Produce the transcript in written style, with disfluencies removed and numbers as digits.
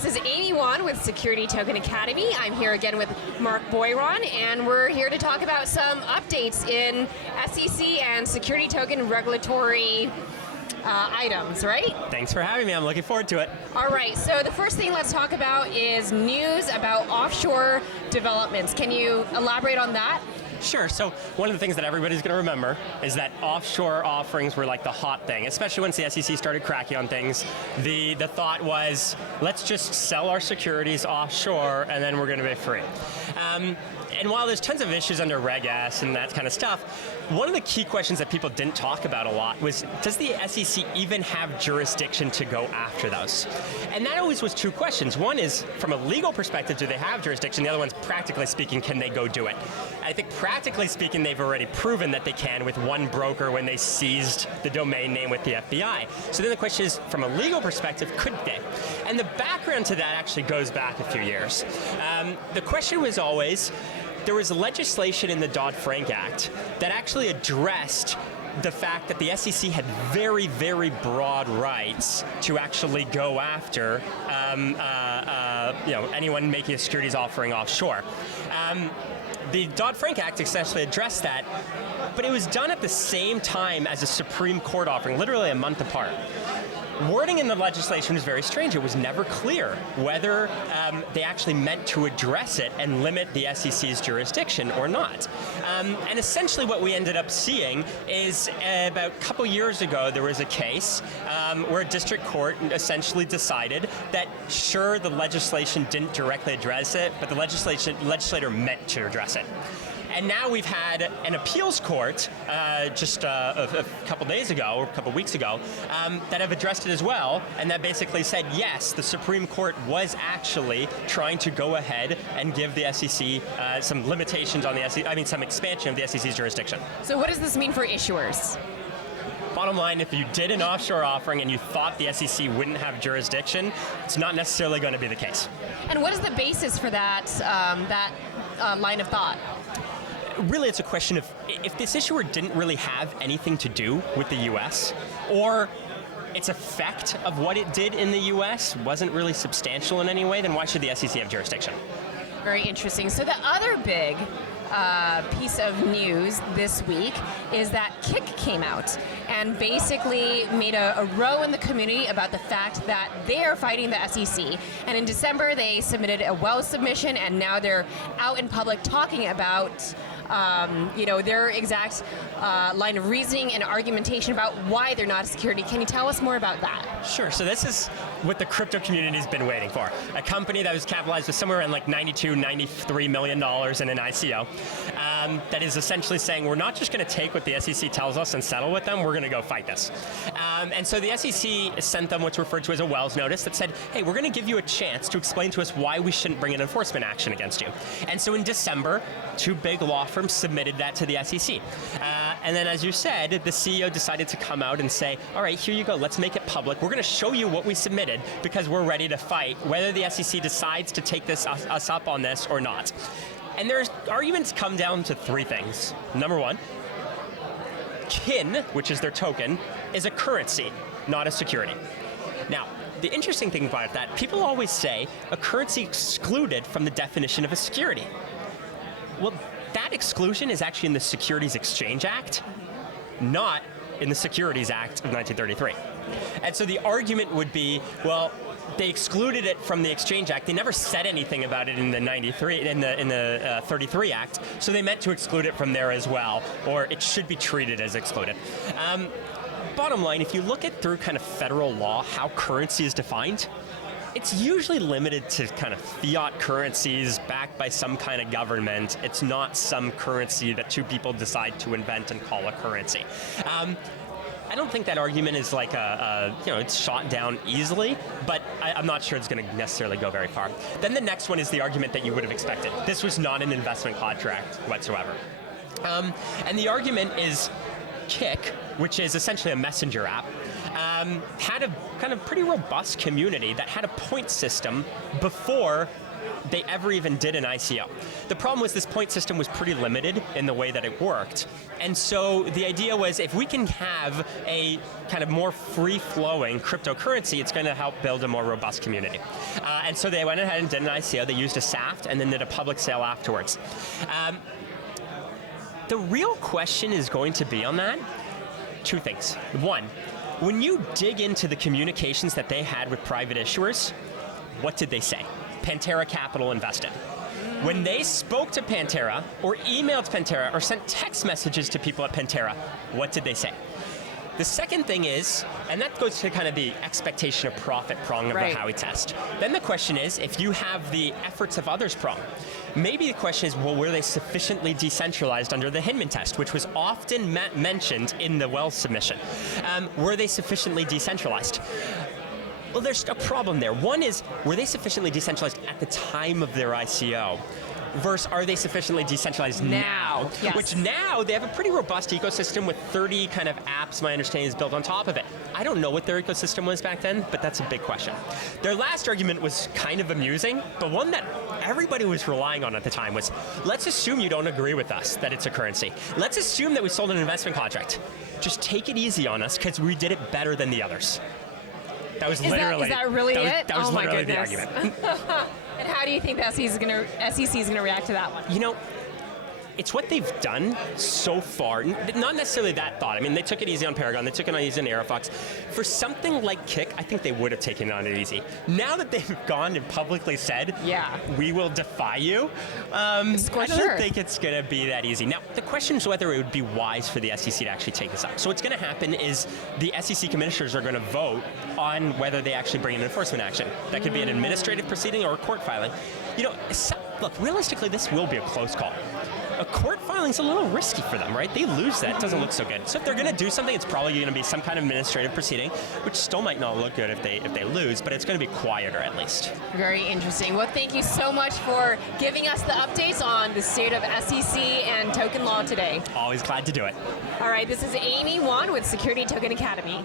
This is Amy Wan with Security Token Academy. I'm here again with Marc Boiron, and we're here to talk about some updates in SEC and security token regulatory items, right? Thanks for having me. I'm looking forward to it. All right, so the first thing let's talk about is news about offshore developments. Can you elaborate on that? Sure. So one of the things that everybody's going to remember is that offshore offerings were like the hot thing, especially once the SEC started cracking on things. The thought was, let's just sell our securities offshore and then we're going to be free. And while there's tons of issues under Reg S and that kind of stuff, one of the key questions that people didn't talk about a lot was, does the SEC even have jurisdiction to go after those? And that always was two questions. One is, from a legal perspective, do they have jurisdiction? The other one's, practically speaking, can they go do it? I think practically speaking, they've already proven that they can with one broker when they seized the domain name with the FBI. So then the question is, from a legal perspective, could they? And the background to that actually goes back a few years. The question was always, there was legislation in the Dodd-Frank Act that actually addressed the fact that the SEC had very, very broad rights to actually go after anyone making a securities offering offshore. The Dodd-Frank Act essentially addressed that, but it was done at the same time as a Supreme Court offering, literally a month apart. Wording in the legislation was very strange. It was never clear whether they actually meant to address it and limit the SEC's jurisdiction or not. And essentially what we ended up seeing is about a couple years ago there was a case where a district court essentially decided that sure, the legislation didn't directly address it, but the legislator meant to address it. And now we've had an appeals court just a couple days ago, or a couple weeks ago, that have addressed it as well, and that basically said, yes, the Supreme Court was actually trying to go ahead and give the SEC some limitations on the SEC, some expansion of the SEC's jurisdiction. So what does this mean for issuers? Bottom line, if you did an offshore offering and you thought the SEC wouldn't have jurisdiction, it's not necessarily going to be the case. And what is the basis for that, line of thought? Really, it's a question of, if this issuer didn't really have anything to do with the US, or its effect of what it did in the US wasn't really substantial in any way, then why should the SEC have jurisdiction? Very interesting. So the other big piece of news this week is that KIK came out and basically made a row in the community about the fact that they are fighting the SEC. And in December, they submitted a Wells submission, and now they're out in public talking about their exact line of reasoning and argumentation about why they're not a security. Can you tell us more about that? Sure. So this is what the crypto community's been waiting for. A company that was capitalized with somewhere around like $92, $93 million in an ICO that is essentially saying, we're not just going to take what the SEC tells us and settle with them, we're going to go fight this. And so the SEC sent them what's referred to as a Wells notice that said, hey, we're going to give you a chance to explain to us why we shouldn't bring an enforcement action against you. And so in December, two big law firms submitted that to the SEC. And then, as you said, the CEO decided to come out and say, all right, here you go, let's make it public. We're going to show you what we submitted because we're ready to fight, whether the SEC decides to take us up on this or not. And there's arguments come down to three things. Number one, KIN, which is their token, is a currency, not a security. Now, the interesting thing about that, people always say a currency excluded from the definition of a security. Well, that exclusion is actually in the Securities Exchange Act, not in the Securities Act of 1933. And so the argument would be, well, they excluded it from the Exchange Act. They never said anything about it in the 33 Act, so they meant to exclude it from there as well, or it should be treated as excluded. Bottom line, if you look at through kind of federal law, how currency is defined, it's usually limited to kind of fiat currencies backed by some kind of government. It's not some currency that two people decide to invent and call a currency. I don't think that argument is like it's shot down easily, but I'm not sure it's going to necessarily go very far. Then the next one is the argument that you would have expected. This was not an investment contract whatsoever. And the argument is KIK, which is essentially a messenger app, had a kind of pretty robust community that had a point system before they ever even did an ICO. The problem was this point system was pretty limited in the way that it worked. And so the idea was if we can have a kind of more free-flowing cryptocurrency, it's going to help build a more robust community. And so they went ahead and did an ICO. They used a SAFT and then did a public sale afterwards. The real question is going to be on that, two things. One, when you dig into the communications that they had with private issuers, what did they say? Pantera Capital invested. When they spoke to Pantera, or emailed Pantera, or sent text messages to people at Pantera, what did they say? The second thing is, and that goes to kind of the expectation of profit prong of the Howey test. Then the question is, if you have the efforts of others prong, maybe the question is, well, were they sufficiently decentralized under the Hinman test, which was often mentioned in the Wells submission? Were they sufficiently decentralized? Well, there's a problem there. One is, were they sufficiently decentralized at the time of their ICO? Versus, are they sufficiently decentralized now? Yes. Which now, they have a pretty robust ecosystem with 30 kind of apps, my understanding is built on top of it. I don't know what their ecosystem was back then, but that's a big question. Their last argument was kind of amusing, but one that everybody was relying on at the time was, let's assume you don't agree with us that it's a currency. Let's assume that we sold an investment contract. Just take it easy on us, because we did it better than the others. That was literally. Is that really it? That was literally the argument. And how do you think the SEC is going to react to that one? You know, it's what they've done so far. Not necessarily that thought. I mean, they took it easy on Paragon. They took it easy on Aerofox. For something like KIK, I think they would have taken it on it easy. Now that they've gone and publicly said, we will defy you, I don't think it's going to be that easy. Now, the question is whether it would be wise for the SEC to actually take this up. So what's going to happen is the SEC commissioners are going to vote on whether they actually bring an enforcement action. That could be an administrative proceeding or a court filing. You know, look, realistically, this will be a close call. A court filing's a little risky for them, right? They lose that, it doesn't look so good. So if they're going to do something, it's probably going to be some kind of administrative proceeding, which still might not look good if they lose, but it's going to be quieter at least. Very interesting. Well, thank you so much for giving us the updates on the state of SEC and token law today. Always glad to do it. All right, this is Amy Wan with Security Token Academy.